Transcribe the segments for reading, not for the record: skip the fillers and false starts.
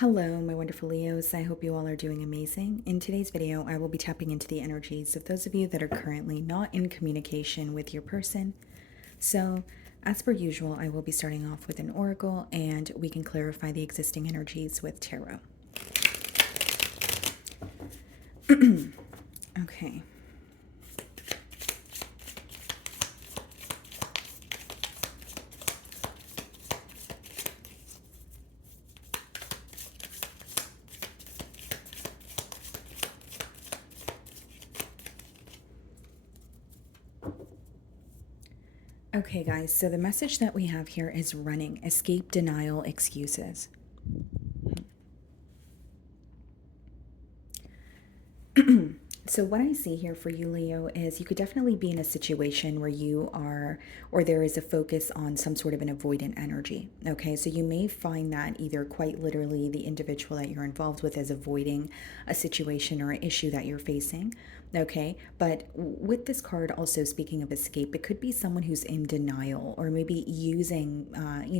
Hello, my wonderful Leos. I hope you all are doing amazing. In today's video, I will be tapping into the energies of those of you that are currently not in communication with your person. So, as per usual, I will be starting off with an oracle and we can clarify the existing energies with tarot. Okay. Okay, guys, so the message that we have here is running, escape, denial, excuses. So, what I see here for you, Leo, is you could definitely be in a situation where you are, or there is a focus on some sort of an avoidant energy. Okay, so you may find that either quite literally the individual that you're involved with is avoiding a situation or an issue that you're facing. Okay, but with this card, also speaking of escape, it could be someone who's in denial or maybe using,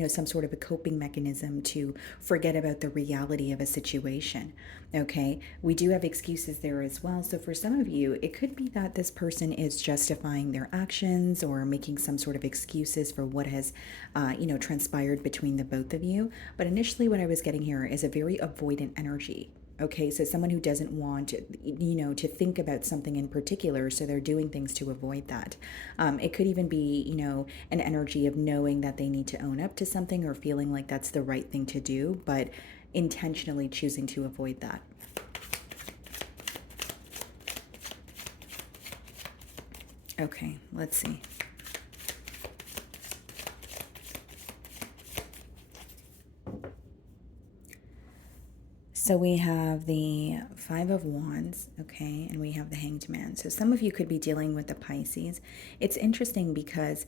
some sort of a coping mechanism to forget about the reality of a situation. Okay, we do have excuses there as well. So for some of you, it could be that this person is justifying their actions or making some sort of excuses for what has, transpired between the both of you. But initially, what I was getting here is a very avoidant energy. Okay, so someone who doesn't want, to think about something in particular, so they're doing things to avoid that. It could even be, an energy of knowing that they need to own up to something or feeling like that's the right thing to do, but intentionally choosing to avoid that. Okay, let's see. So we have the Five of Wands, okay, and we have the Hanged Man. So some of you could be dealing with the Pisces. It's interesting because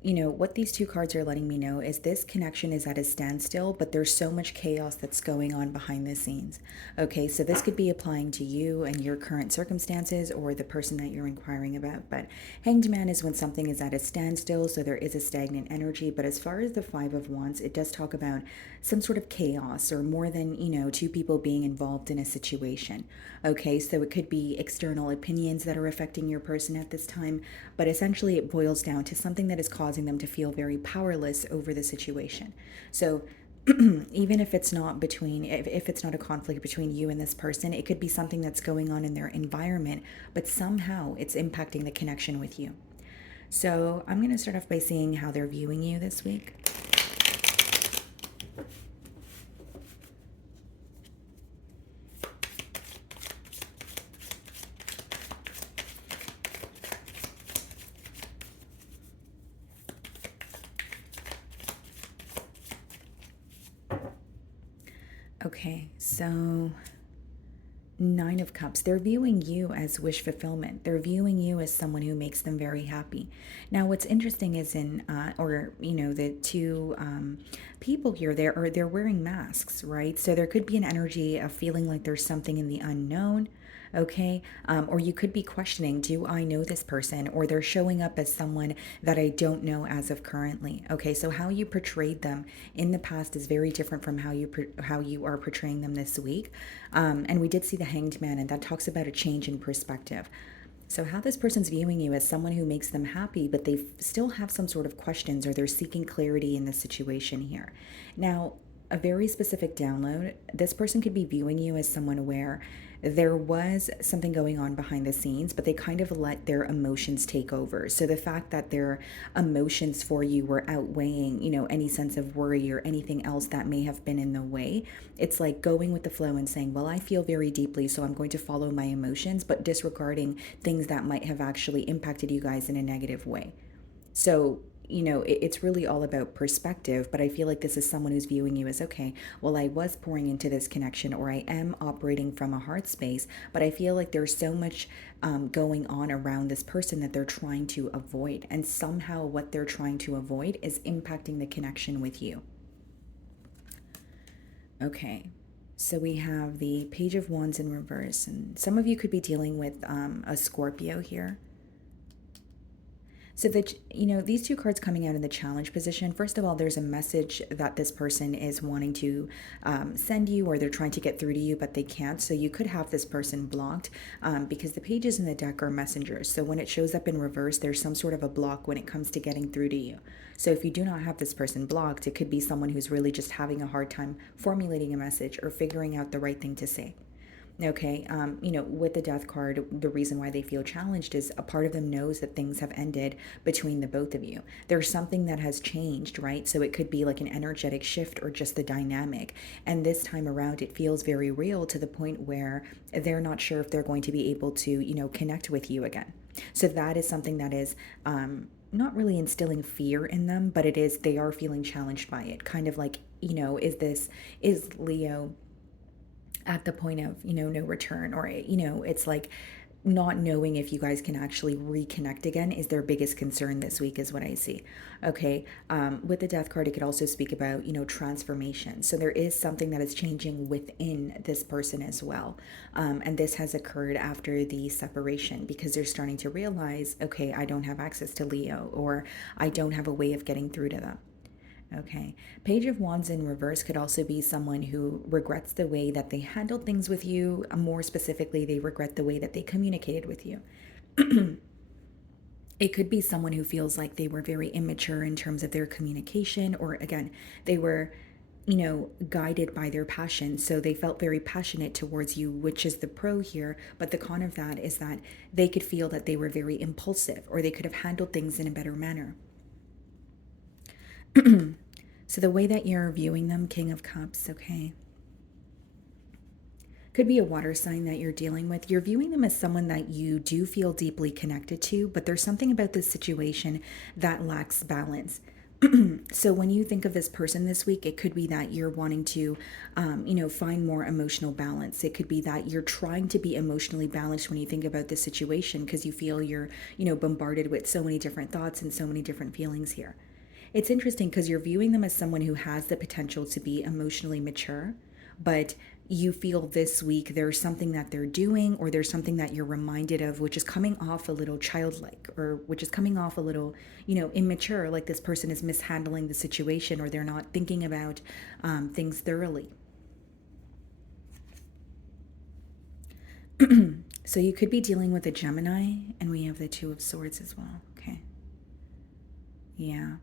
what these two cards are letting me know is this connection is at a standstill, but there's so much chaos that's going on behind the scenes. Okay, so this could be applying to you and your current circumstances or the person that you're inquiring about. But Hanged Man is when something is at a standstill, so there is a stagnant energy. But as far as the Five of Wands, it does talk about some sort of chaos or more than, two people being involved in a situation. Okay, so it could be external opinions that are affecting your person at this time, but essentially it boils down to something that is causing them to feel very powerless over the situation. So even if it's not between if it's not a conflict between you and this person, it could be something that's going on in their environment, but somehow it's impacting the connection with you. So I'm going to start off by seeing how they're viewing you this week. Okay, so Nine of Cups. They're viewing you as wish fulfillment. They're viewing you as someone who makes them very happy. Now, what's interesting is the two people here. They're wearing masks, right? So there could be an energy of feeling like there's something in the unknown. Okay, or you could be questioning, do I know this person? Or they're showing up as someone that I don't know as of currently. Okay, so how you portrayed them in the past is very different from how you are portraying them this week. And we did see the Hanged Man, and that talks about a change in perspective. So, how this person's viewing you as someone who makes them happy, but they still have some sort of questions or they're seeking clarity in the situation here. Now, a very specific download, this person could be viewing you as someone where there was something going on behind the scenes, but they kind of let their emotions take over. So the fact that their emotions for you were outweighing, any sense of worry or anything else that may have been in the way, it's like going with the flow and saying, well, I feel very deeply, so I'm going to follow my emotions, but disregarding things that might have actually impacted you guys in a negative way. So, it's really all about perspective, but I feel like this is someone who's viewing you as, okay, well, I was pouring into this connection or I am operating from a heart space, but I feel like there's so much going on around this person that they're trying to avoid. And somehow what they're trying to avoid is impacting the connection with you. Okay. So we have the Page of Wands in reverse, and some of you could be dealing with a Scorpio here. So that, these two cards coming out in the challenge position, first of all, there's a message that this person is wanting to send you, or they're trying to get through to you, but they can't. So you could have this person blocked, because the pages in the deck are messengers. So when it shows up in reverse, there's some sort of a block when it comes to getting through to you. So if you do not have this person blocked, it could be someone who's really just having a hard time formulating a message or figuring out the right thing to say. Okay, with the death card, the reason why they feel challenged is a part of them knows that things have ended between the both of you. There's something that has changed, right? So it could be like an energetic shift or just the dynamic. And this time around, it feels very real to the point where they're not sure if they're going to be able to, connect with you again. So that is something that is, not really instilling fear in them, but they are feeling challenged by it. Kind of like, is Leo at the point of no return, or it's like not knowing if you guys can actually reconnect again is their biggest concern this week, is what I see. Okay, with the death card, it could also speak about transformation. So there is something that is changing within this person as well, and this has occurred after the separation, because they're starting to realize, okay, I don't have access to Leo, or I don't have a way of getting through to them. Okay. Page of Wands in reverse could also be someone who regrets the way that they handled things with you. More specifically, they regret the way that they communicated with you. It could be someone who feels like they were very immature in terms of their communication, or again, they were, guided by their passion. So they felt very passionate towards you, which is the pro here. But the con of that is that they could feel that they were very impulsive, or they could have handled things in a better manner. So the way that you're viewing them, King of Cups, okay. Could be a water sign that you're dealing with. You're viewing them as someone that you do feel deeply connected to, but there's something about this situation that lacks balance. So when you think of this person this week, it could be that you're wanting to, find more emotional balance. It could be that you're trying to be emotionally balanced when you think about this situation, because you feel you're, bombarded with so many different thoughts and so many different feelings here. It's interesting because you're viewing them as someone who has the potential to be emotionally mature, but you feel this week there's something that they're doing, or there's something that you're reminded of, which is coming off a little childlike, or which is coming off a little, immature, like this person is mishandling the situation, or they're not thinking about things thoroughly. So you could be dealing with a Gemini, and we have the Two of Swords as well. Okay. Yeah.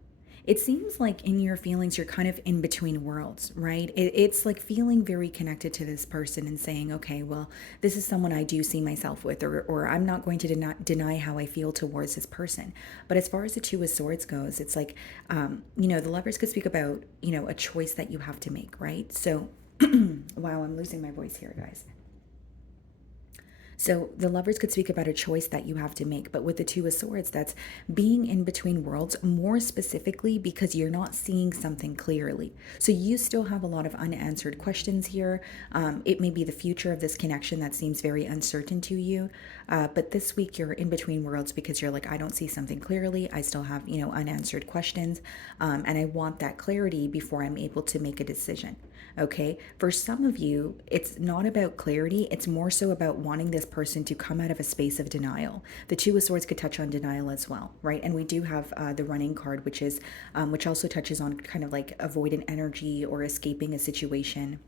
It seems like in your feelings, you're kind of in between worlds, right? It's like feeling very connected to this person and saying, okay, well, this is someone I do see myself with, or I'm not going to deny how I feel towards this person. But as far as the Two of Swords goes, it's like, the lovers could speak about, a choice that you have to make, right? So, wow, I'm losing my voice here, guys. So the lovers could speak about a choice that you have to make, but with the Two of Swords, that's being in between worlds, more specifically because you're not seeing something clearly. So you still have a lot of unanswered questions here. It may be the future of this connection that seems very uncertain to you, but this week you're in between worlds because you're like, I don't see something clearly. I still have, unanswered questions, and I want that clarity before I'm able to make a decision. Okay. For some of you, it's not about clarity. It's more so about wanting this person to come out of a space of denial. The Two of Swords could touch on denial as well, right? And we do have the Running card, which also touches on kind of like avoidant energy or escaping a situation.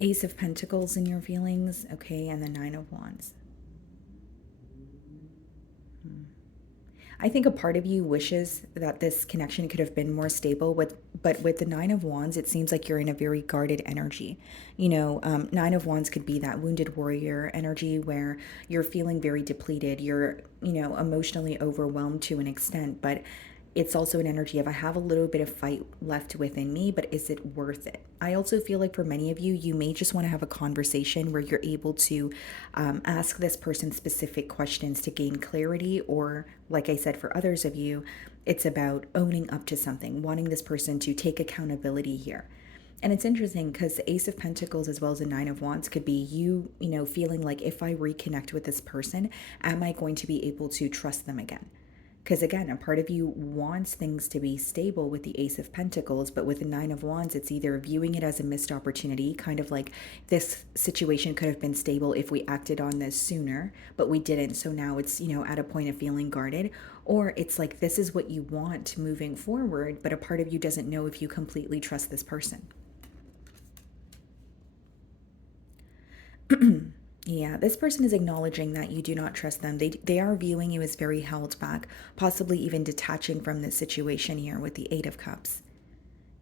Ace of Pentacles in your feelings, okay, and the Nine of Wands. I think a part of you wishes that this connection could have been more stable, but with the Nine of Wands, it seems like you're in a very guarded energy. Nine of Wands could be that wounded warrior energy where you're feeling very depleted. You're, emotionally overwhelmed to an extent, but it's also an energy of I have a little bit of fight left within me, but is it worth it? I also feel like for many of you, you may just want to have a conversation where you're able to ask this person specific questions to gain clarity, or like I said, for others of you, it's about owning up to something, wanting this person to take accountability here. And it's interesting because the Ace of Pentacles as well as the Nine of Wands could be you, feeling like if I reconnect with this person, am I going to be able to trust them again? Because again, a part of you wants things to be stable with the Ace of Pentacles, but with the Nine of Wands, it's either viewing it as a missed opportunity, kind of like this situation could have been stable if we acted on this sooner, but we didn't. So now it's, at a point of feeling guarded. Or it's like this is what you want moving forward, but a part of you doesn't know if you completely trust this person. Yeah, this person is acknowledging that you do not trust them. They are viewing you as very held back, possibly even detaching from this situation here with the Eight of Cups.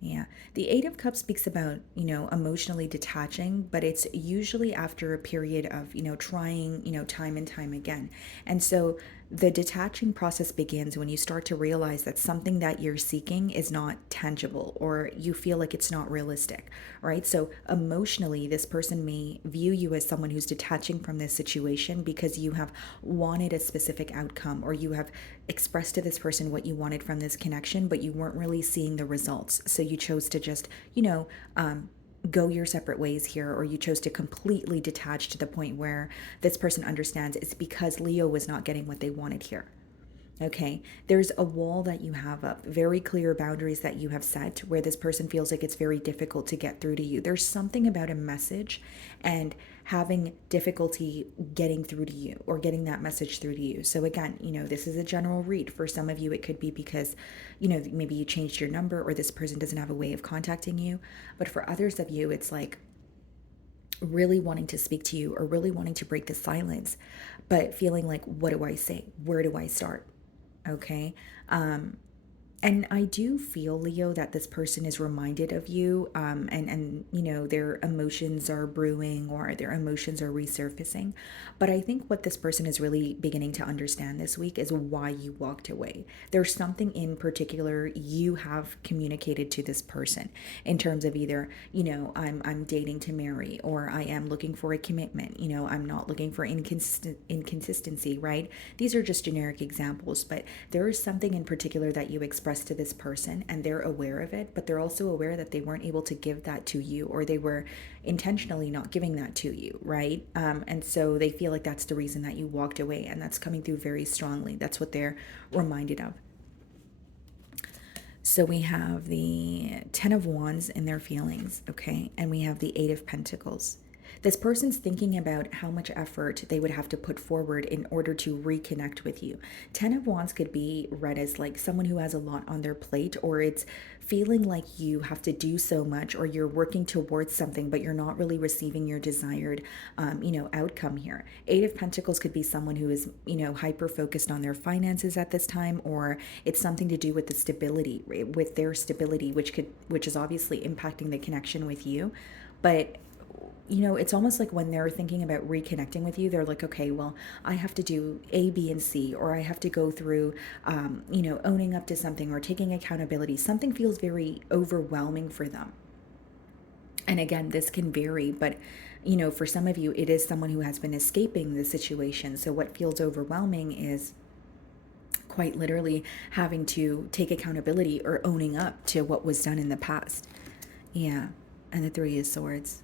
Yeah. The Eight of Cups speaks about, emotionally detaching, but it's usually after a period of, trying, time and time again. And so the detaching process begins when you start to realize that something that you're seeking is not tangible or you feel like it's not realistic, right? So emotionally, this person may view you as someone who's detaching from this situation because you have wanted a specific outcome or you have expressed to this person what you wanted from this connection, but you weren't really seeing the results. So you chose to just, go your separate ways here, or you chose to completely detach to the point where this person understands it's because Leo was not getting what they wanted here. Okay, there's a wall that you have up, very clear boundaries that you have set where this person feels like it's very difficult to get through to you. There's something about a message and having difficulty getting through to you or getting that message through to you. So, again, this is a general read. For some of you, it could be because, maybe you changed your number or this person doesn't have a way of contacting you. But for others of you, it's like, really wanting to speak to you or really wanting to break the silence, but feeling like, what do I say? Where do I start? Okay. And I do feel, Leo, that this person is reminded of you, and their emotions are brewing or their emotions are resurfacing. But I think what this person is really beginning to understand this week is why you walked away. There's something in particular you have communicated to this person in terms of either, I'm dating to marry, or I am looking for a commitment. I'm not looking for inconsistency, right? These are just generic examples, but there is something in particular that you express to this person and they're aware of it, but they're also aware that they weren't able to give that to you, or they were intentionally not giving that to you, right? And so they feel like that's the reason that you walked away, and that's coming through very strongly. That's what they're reminded of. So we have the Ten of Wands in their feelings, okay? And we have the Eight of Pentacles. This person's thinking about how much effort they would have to put forward in order to reconnect with you. Ten of Wands could be read as like someone who has a lot on their plate, or it's feeling like you have to do so much, or you're working towards something, but you're not really receiving your desired, outcome here. Eight of Pentacles could be someone who is, hyper focused on their finances at this time, or it's something to do with the stability, with their stability, which is obviously impacting the connection with you. But it's almost like when they're thinking about reconnecting with you, they're like, okay, well, I have to do A, B, and C, or I have to go through, owning up to something or taking accountability. Something feels very overwhelming for them. And again, this can vary, but for some of you, it is someone who has been escaping the situation. So what feels overwhelming is quite literally having to take accountability or owning up to what was done in the past. Yeah. And the Three of Swords.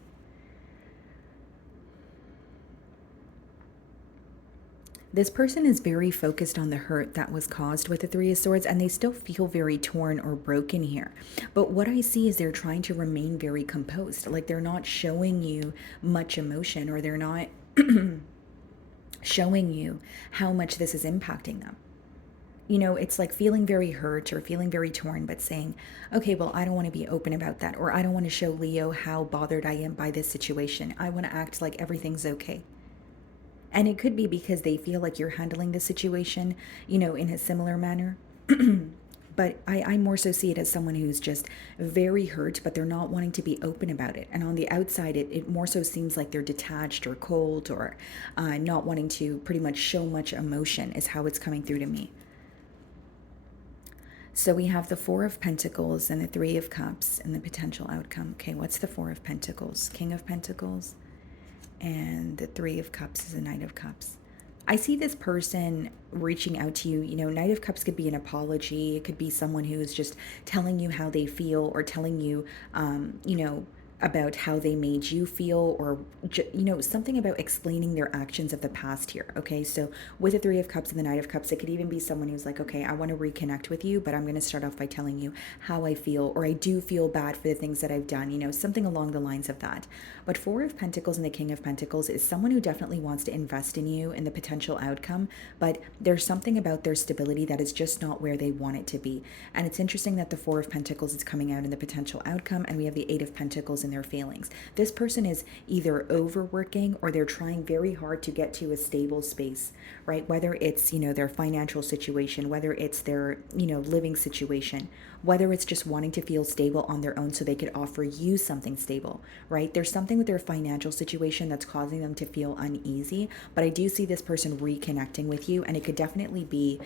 This person is very focused on the hurt that was caused with the Three of Swords, and they still feel very torn or broken here. But what I see is they're trying to remain very composed. Like they're not showing you much emotion, or they're not showing you how much this is impacting them. It's like feeling very hurt or feeling very torn, but saying, okay, well, I don't want to be open about that, or I don't want to show Leo how bothered I am by this situation. I want to act like everything's okay. And it could be because they feel like you're handling the situation, in a similar manner. But I more so see it as someone who's just very hurt, but they're not wanting to be open about it. And on the outside, it more so seems like they're detached or cold, or not wanting to pretty much show much emotion, is how it's coming through to me. So we have the Four of Pentacles and the Three of Cups and the potential outcome. Okay, what's the Four of Pentacles? King of Pentacles. And the Three of Cups is a Knight of Cups. I see this person reaching out to you. Knight of Cups could be an apology. It could be someone who is just telling you how they feel, or telling you, about how they made you feel, or you know, something about explaining their actions of the past here. Okay, so with the Three of Cups and the Knight of Cups, it could even be someone who's like, okay, I want to reconnect with you, but I'm going to start off by telling you how I feel, or I do feel bad for the things that I've done, you know, something along the lines of that. But Four of Pentacles and the King of Pentacles is someone who definitely wants to invest in you and the potential outcome, but there's something about their stability that is just not where they want it to be. And it's interesting that the Four of Pentacles is coming out in the potential outcome, and we have the Eight of Pentacles in their feelings. This person is either overworking, or they're trying very hard to get to a stable space, right? Whether it's, you know, their financial situation, whether it's their, you know, living situation, whether it's just wanting to feel stable on their own so they could offer you something stable, right? There's something with their financial situation that's causing them to feel uneasy, but I do see this person reconnecting with you, and it could definitely be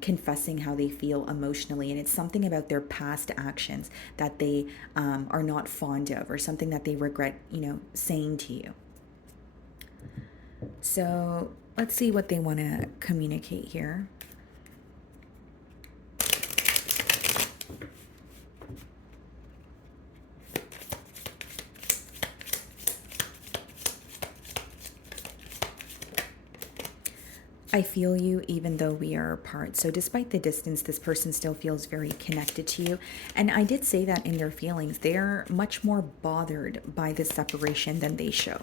confessing how they feel emotionally, and it's something about their past actions that they are not fond of, or something that they regret, you know, saying to you. So let's see what they want to communicate here. I feel you even though we are apart. So, despite the distance, this person still feels very connected to you. And I did say that in their feelings. They're much more bothered by the separation than they show.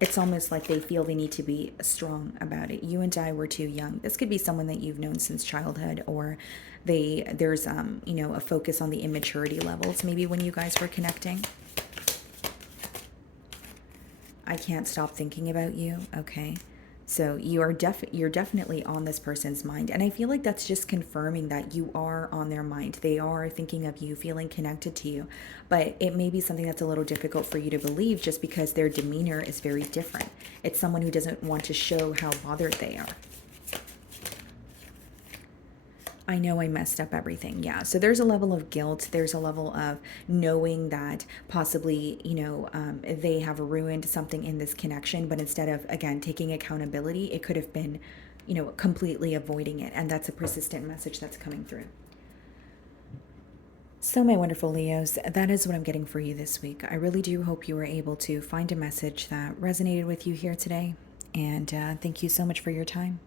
It's almost like they feel they need to be strong about it. You and I were too young. This could be someone that you've known since childhood, or there's you know, a focus on the immaturity levels maybe when you guys were connecting. I can't stop thinking about you. Okay. So you're definitely on this person's mind, and I feel like that's just confirming that you are on their mind. They are thinking of you, feeling connected to you. But it may be something that's a little difficult for you to believe, just because their demeanor is very different. It's someone who doesn't want to show how bothered they are. I know I messed up everything. Yeah. So there's a level of guilt. There's a level of knowing that possibly, you know, they have ruined something in this connection. But instead of, again, taking accountability, it could have been, you know, completely avoiding it. And that's a persistent message that's coming through. So, my wonderful Leos, that is what I'm getting for you this week. I really do hope you were able to find a message that resonated with you here today. And thank you so much for your time.